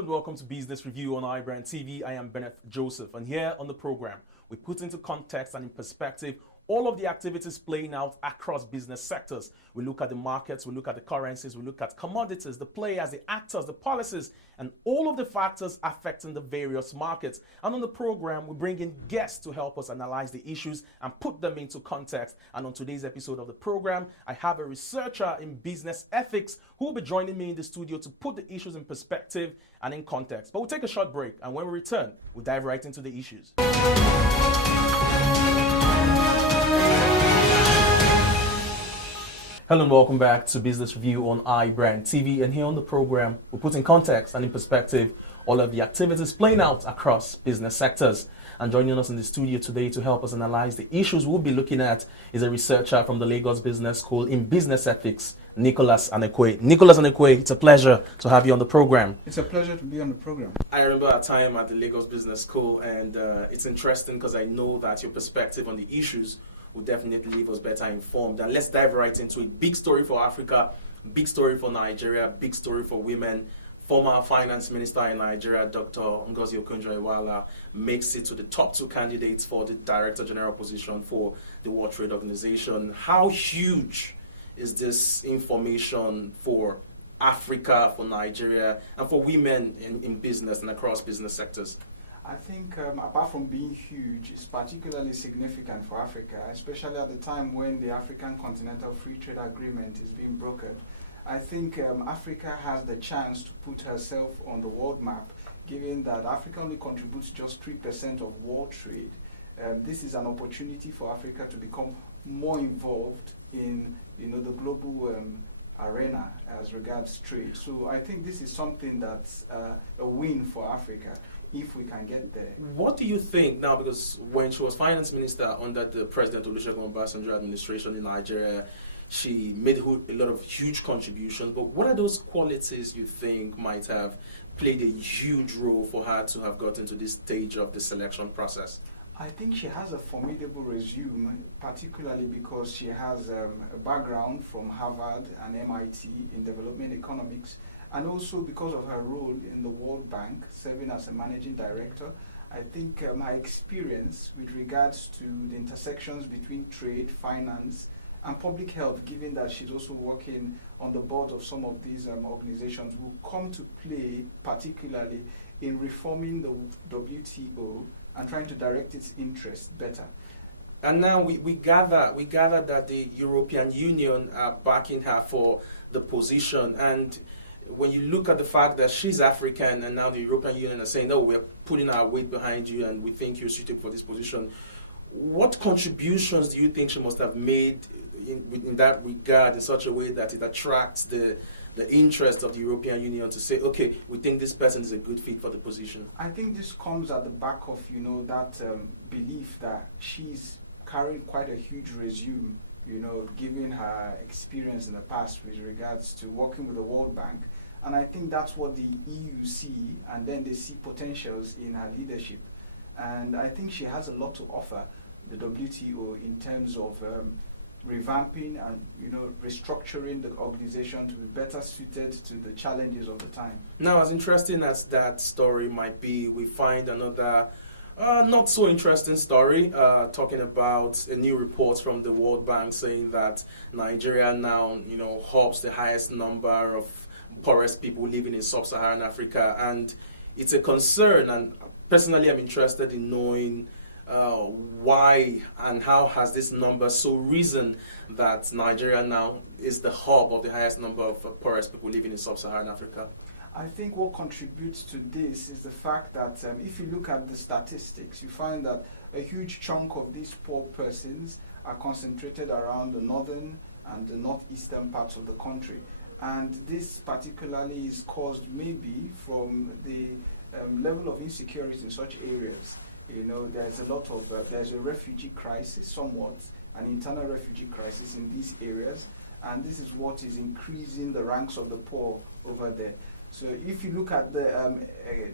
Hello and welcome to Business Review on iBrandTV. I am Bennett Joseph, and here on the program, we put into context and in perspective all of the activities playing out across business sectors. We look at the markets, we look at the currencies, we look at commodities, the players, the actors, the policies, and all of the factors affecting the various markets. And on the program, we bring in guests to help us analyze the issues and put them into context. And on today's episode of the program, I have a researcher in business ethics who will be joining me in the studio to put the issues in perspective and in context. But we'll take a short break, and when we return, we'll dive right into the issues. Hello and welcome back to Business Review on iBrandTV, and here on the program we put in context and in perspective all of the activities playing out across business sectors. And joining us in the studio today to help us analyze the issues we'll be looking at is a researcher from the Lagos Business School in Business Ethics, Nicholas Anekwe. Nicholas Anekwe, it's a pleasure to have you on the program. It's a pleasure to be on the program. I remember our time at the Lagos Business School, and it's interesting because I know that your perspective on the issues will definitely leave us better informed. And let's dive right into it. Big story for Africa, big story for Nigeria, big story for women. Former finance minister in Nigeria, Dr. Ngozi Okonjo-Iweala, makes it to the top 2 candidates for the Director General position for the World Trade Organization. How huge is this information for Africa, for Nigeria, and for women in business and across business sectors? I think apart from being huge, it's particularly significant for Africa, especially at the time when the African Continental Free Trade Agreement is being brokered. I think Africa has the chance to put herself on the world map, given that Africa only contributes just 3% of world trade. This is an opportunity for Africa to become more involved in the global arena as regards trade. So I think this is something that's a win for Africa if we can get there. What do you think now? Because when she was finance minister under the President Olusegun Obasanjo administration in Nigeria, she made a lot of huge contributions. But what are those qualities you think might have played a huge role for her to have gotten to this stage of the selection process? I think she has a formidable resume, particularly because she has a background from Harvard and MIT in development economics, and also because of her role in the World Bank, serving as a managing director. I think my experience with regards to the intersections between trade, finance, and public health, given that she's also working on the board of some of these organizations, will come to play particularly in reforming the WTO and trying to direct its interests better. And now we gather that the European Union are backing her for the position. And when you look at the fact that she's African and now the European Union are saying, no, we're putting our weight behind you and we think you're suitable for this position, what contributions do you think she must have made in that regard in such a way that it attracts the interest of the European Union to say, okay, we think this person is a good fit for the position? I think this comes at the back of, that belief that she's carrying quite a huge resume, given her experience in the past with regards to working with the World Bank. And I think that's what the EU see, and then they see potentials in her leadership. And I think she has a lot to offer the WTO in terms of revamping and restructuring the organization to be better suited to the challenges of the time. Now, as interesting as that story might be, we find another not so interesting story talking about a new report from the World Bank saying that Nigeria now harbors the highest number of poorest people living in sub-Saharan Africa, and it's a concern. And personally, I'm interested in knowing why and how has this number so risen that Nigeria now is the hub of the highest number of poorest people living in sub-Saharan Africa? I think what contributes to this is the fact that if you look at the statistics, you find that a huge chunk of these poor persons are concentrated around the northern and the northeastern parts of the country. And this particularly is caused maybe from the level of insecurity in such areas. There's a refugee crisis somewhat, an internal refugee crisis in these areas, and this is what is increasing the ranks of the poor over there. So if you look at the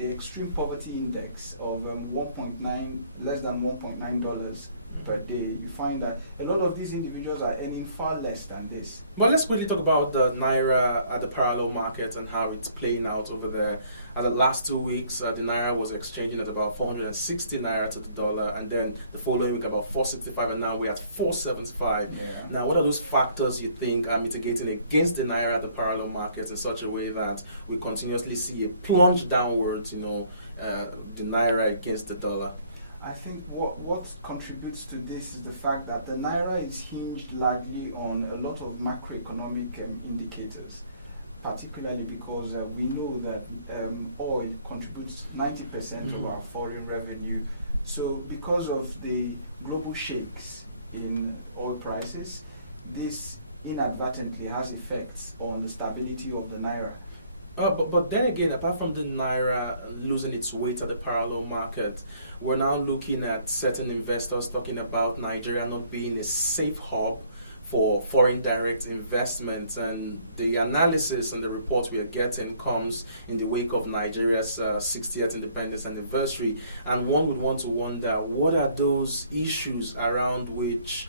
extreme poverty index of less than $1.9 per day, you find that a lot of these individuals are earning far less than this. But let's quickly talk about the Naira at the parallel market and how it's playing out over there. The last 2 weeks, the Naira was exchanging at about 460 Naira to the dollar, and then the following week about 465, and now we're at 475. Yeah. Now, what are those factors you think are mitigating against the Naira at the parallel market in such a way that we continuously see a plunge downwards, the Naira against the dollar? I think what contributes to this is the fact that the Naira is hinged largely on a lot of macroeconomic indicators, particularly because we know that oil contributes 90% of our foreign revenue. So because of the global shakes in oil prices, this inadvertently has effects on the stability of the Naira. But then again, apart from the Naira losing its weight at the parallel market, we're now looking at certain investors talking about Nigeria not being a safe hub for foreign direct investments, and the analysis and the reports we are getting comes in the wake of Nigeria's 60th independence anniversary, and one would want to wonder, what are those issues around which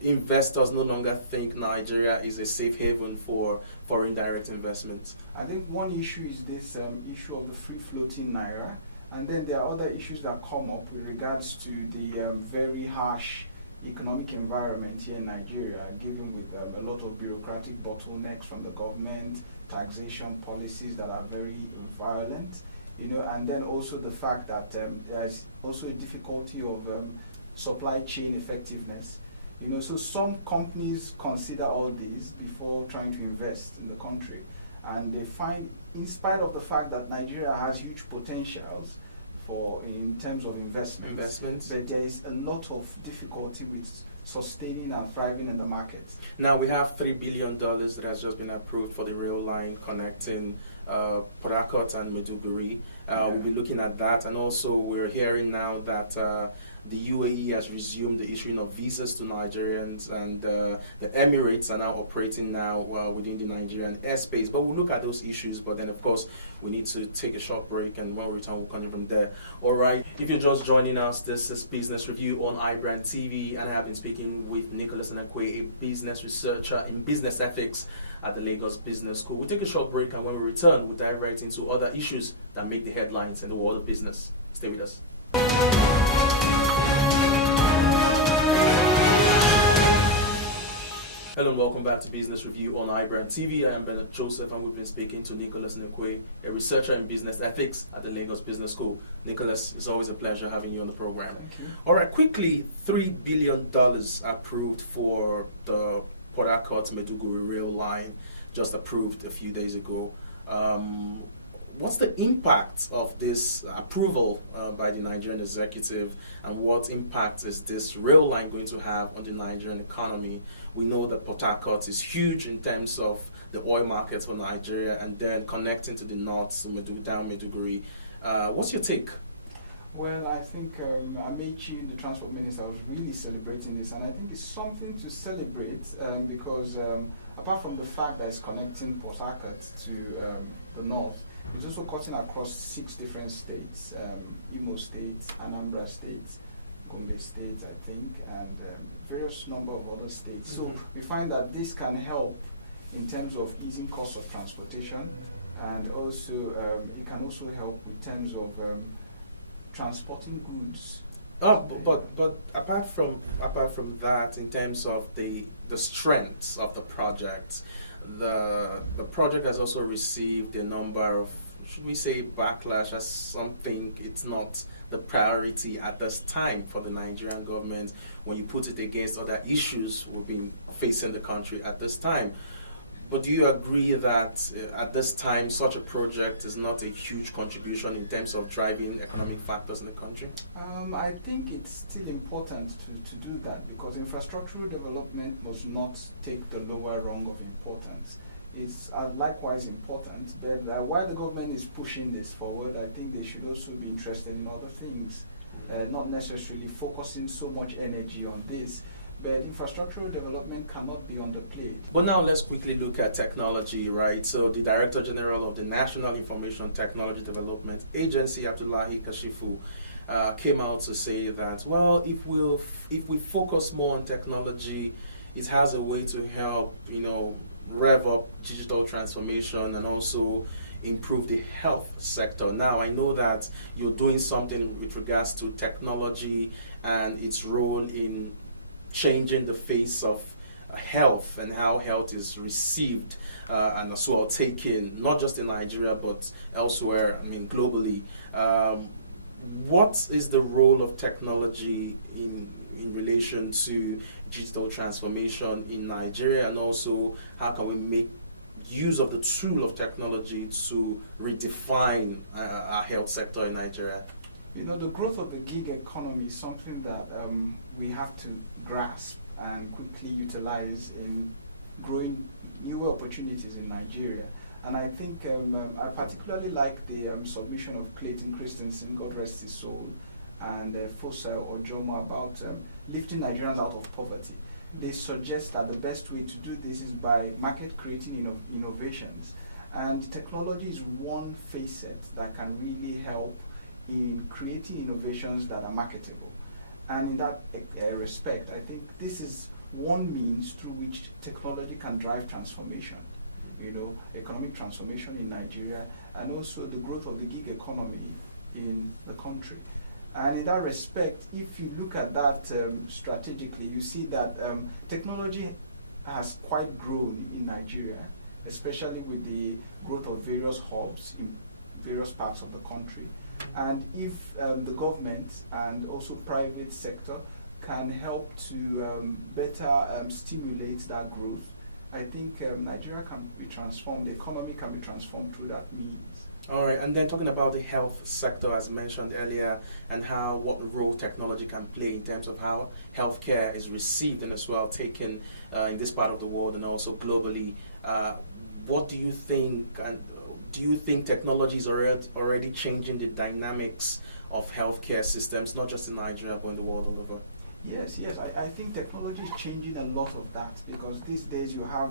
investors no longer think Nigeria is a safe haven for foreign direct investments? I think one issue is this issue of the free-floating Naira, and then there are other issues that come up with regards to the very harsh economic environment here in Nigeria, given with a lot of bureaucratic bottlenecks from the government, taxation policies that are very violent, and then also the fact that there's also a difficulty of supply chain effectiveness. So some companies consider all these before trying to invest in the country, and they find, in spite of the fact that Nigeria has huge potentials in terms of investments, but there is a lot of difficulty with sustaining and thriving in the market. Now we have $3 billion that has just been approved for the rail line connecting Port Harcourt and Maiduguri. We'll be looking at that, and also we're hearing now that the UAE has resumed the issuing of visas to Nigerians, and the Emirates are now operating now within the Nigerian airspace. But we'll look at those issues, but then of course we need to take a short break, and when we return we'll continue from there. Alright, if you're just joining us, this is Business Review on iBrandTV, and I have been speaking with Nicholas Anakwe, a business researcher in business ethics at the Lagos Business School. We'll take a short break, and when we return we'll dive right into other issues that make the headlines in the world of business. Stay with us. Hello and welcome back to Business Review on iBrandTV. I am Bernard Joseph, and we've been speaking to Nicholas Anakwe, a researcher in business ethics at the Lagos Business School. Nicholas, it's always a pleasure having you on the program. Thank you. All right, quickly, $3 billion approved for the Port Harcourt-Maiduguri rail line, just approved a few days ago. What's the impact of this approval by the Nigerian executive, and what impact is this rail line going to have on the Nigerian economy? We know that Port Harcourt is huge in terms of the oil market for Nigeria, and then connecting to the north, to down Maiduguri. What's your take? Well, I think Amechi, the Transport Minister, was really celebrating this, and I think it's something to celebrate because apart from the fact that it's connecting Port Harcourt to the north, it's also cutting across 6 different states, Imo State, Anambra State, Gombe State, I think, and various number of other states. So we find that this can help in terms of easing costs of transportation, and also it can also help in terms of transporting goods. But apart from that, in terms of the strengths of the project, the project has also received a number of, should we say, backlash, as something it's not the priority at this time for the Nigerian government when you put it against other issues we've been facing the country at this time. But do you agree that at this time such a project is not a huge contribution in terms of driving economic factors in the country? I think it's still important to do that, because infrastructural development must not take the lower rung of importance. It's likewise important, but while the government is pushing this forward, I think they should also be interested in other things, not necessarily focusing so much energy on this, but infrastructural development cannot be underplayed. But now let's quickly look at technology, right? So the Director General of the National Information Technology Development Agency, Abdullahi Kashifu, came out to say that, well, if we focus more on technology, it has a way to help, rev up digital transformation and also improve the health sector. Now, I know that you're doing something with regards to technology and its role in changing the face of health and how health is received and as well taken, not just in Nigeria but elsewhere, globally. What is the role of technology in relation to digital transformation in Nigeria, and also how can we make use of the tool of technology to redefine our health sector in Nigeria? The growth of the gig economy is something that we have to grasp and quickly utilize in growing newer opportunities in Nigeria. And I think I particularly like the submission of Clayton Christensen, God rest his soul, and Fosa Ojomo about lifting Nigerians out of poverty. They suggest that the best way to do this is by market creating innovations. And technology is one facet that can really help in creating innovations that are marketable. And in that respect, I think this is one means through which technology can drive transformation, economic transformation in Nigeria, and also the growth of the gig economy in the country. And in that respect, if you look at that strategically, you see that technology has quite grown in Nigeria, especially with the growth of various hubs in various parts of the country. And if the government and also private sector can help to better stimulate that growth, I think Nigeria can be transformed, the economy can be transformed through that means. All right, and then talking about the health sector, as mentioned earlier, and what role technology can play in terms of how healthcare is received and as well taken in this part of the world and also globally. What do you think, and do you think technology is already changing the dynamics of healthcare systems, not just in Nigeria, but in the world all over? Yes. I think technology is changing a lot of that, because these days you have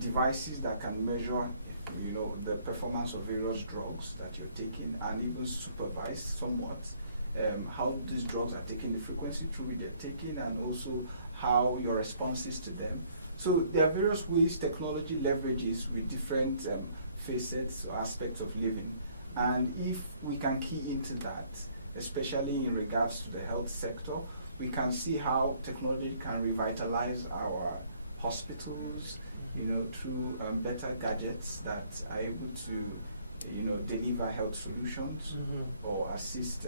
devices that can measure the performance of various drugs that you're taking, and even supervise somewhat how these drugs are taken, the frequency through which they're taken, and also how your response is to them. So there are various ways technology leverages with different facets or aspects of living. And if we can key into that, especially in regards to the health sector, we can see how technology can revitalize our hospitals, through better gadgets that are able to, deliver health solutions or assist,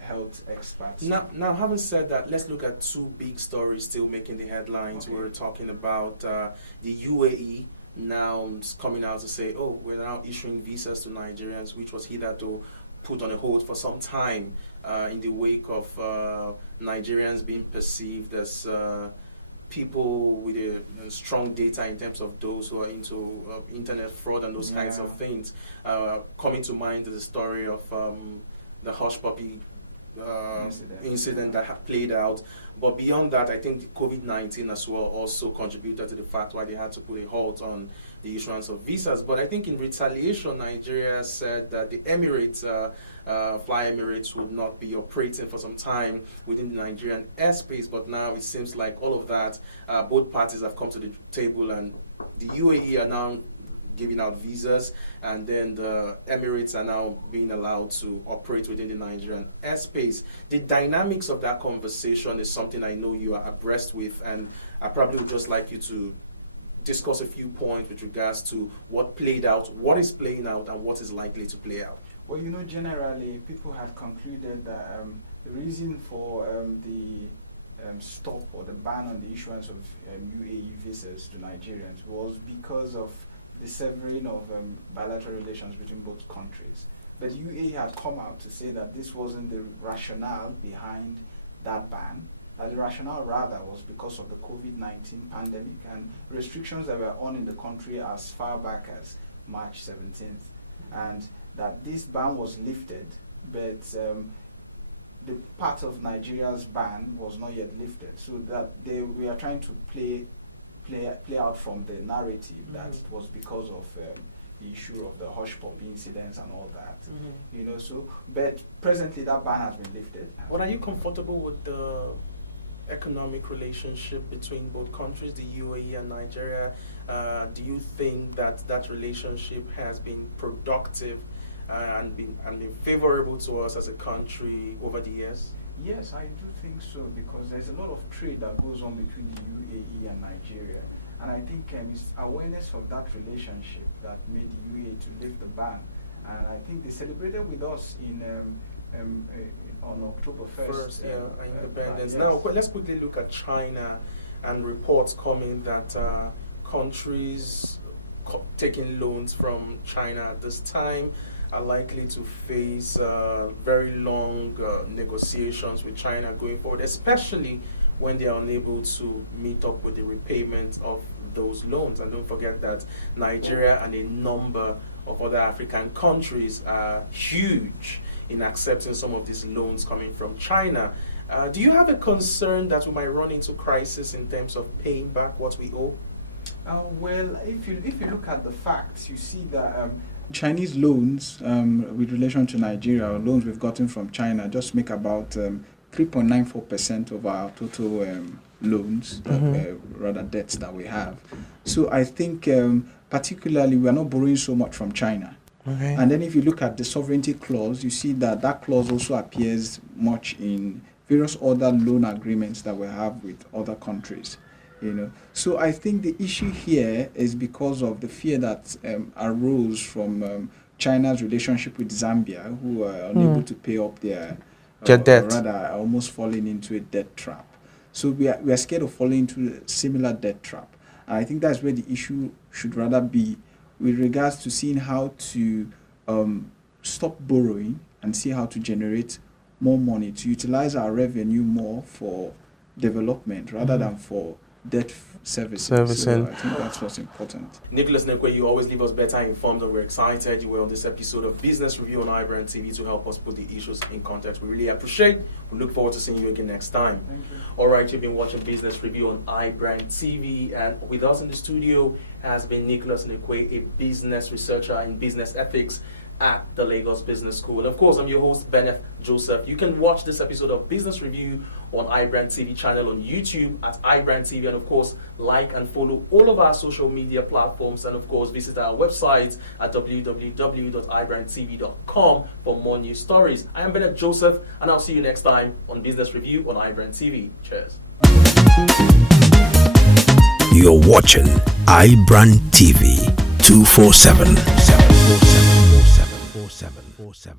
health experts. Now, having said that, let's look at two big stories still making the headlines. Okay. We're talking about the UAE now coming out to say, oh, we're now issuing visas to Nigerians, which was hitherto put on a hold for some time in the wake of Nigerians being perceived as people with a strong data in terms of those who are into internet fraud and those kinds of things. Coming to mind the story of the hush puppy incident that had played out. But beyond that, I think the COVID-19 as well also contributed to the fact why they had to put a halt on the issuance of visas. But I think in retaliation, Nigeria said that the Emirates, Fly Emirates, would not be operating for some time within the Nigerian airspace. But now it seems like all of that, both parties have come to the table, and the UAE are now giving out visas, and then the Emirates are now being allowed to operate within the Nigerian airspace. The dynamics of that conversation is something I know you are abreast with, and I probably would just like you to discuss a few points with regards to what played out, what is playing out, and what is likely to play out. Well, generally people had concluded that the reason for the stop or the ban on the issuance of UAE visas to Nigerians was because of the severing of bilateral relations between both countries. But UAE had come out to say that this wasn't the rationale behind that ban, that the rationale rather was because of the COVID-19 pandemic and restrictions that were on in the country as far back as March 17th, and that this ban was lifted, but the part of Nigeria's ban was not yet lifted, so that we are trying to play out from the narrative that it was because of the issue of the hush puppy incidents and all that. You know, so but presently that ban has been lifted. But are you comfortable with the economic relationship between both countries, the UAE and Nigeria? Do you think that relationship has been productive and been favorable to us as a country over the years? Yes, I do think so, because there's a lot of trade that goes on between the UAE and Nigeria, and I think it's awareness of that relationship that made the UAE to lift the ban, and I think they celebrated with us on October 1st. Independence. Yes. Now, let's quickly look at China and reports coming that countries taking loans from China at this time are likely to face very long negotiations with China going forward, especially when they are unable to meet up with the repayment of those loans. And don't forget that Nigeria and a number of other African countries are huge in accepting some of these loans coming from China. Do you have a concern that we might run into crisis in terms of paying back what we owe? Well, if you look at the facts, you see that Chinese loans with relation to Nigeria, or loans we've gotten from China, just make about 3.94% of our total loans, rather debts that we have. So I think particularly we are not borrowing so much from China. Okay. And then if you look at the sovereignty clause, you see that clause also appears much in various other loan agreements that we have with other countries. You know, so I think the issue here is because of the fear that arose from China's relationship with Zambia, who are unable to pay up their debt, or rather almost falling into a debt trap. So we are scared of falling into a similar debt trap. And I think that's where the issue should rather be with regards to seeing how to stop borrowing and see how to generate more money, to utilize our revenue more for development rather than for debt servicing. So I think that's what's important. Nicholas Nekwe, you always leave us better informed, and we're excited you were on this episode of Business Review on iBrandTV to help us put the issues in context. We really appreciate. We look forward to seeing you again next time. Thank you. All right, you've been watching Business Review on iBrandTV, and with us in the studio has been Nicholas Nekwe, a business researcher in business ethics at the Lagos Business School. And of course, I'm your host, Bennett Joseph. You can watch this episode of Business Review on iBrandTV channel on YouTube at iBrandTV, and of course, like and follow all of our social media platforms, and of course, visit our website at www.ibrandtv.com for more news stories. I am Bennett Joseph, and I'll see you next time on Business Review on iBrandTV. Cheers. You're watching iBrandTV 247. 747.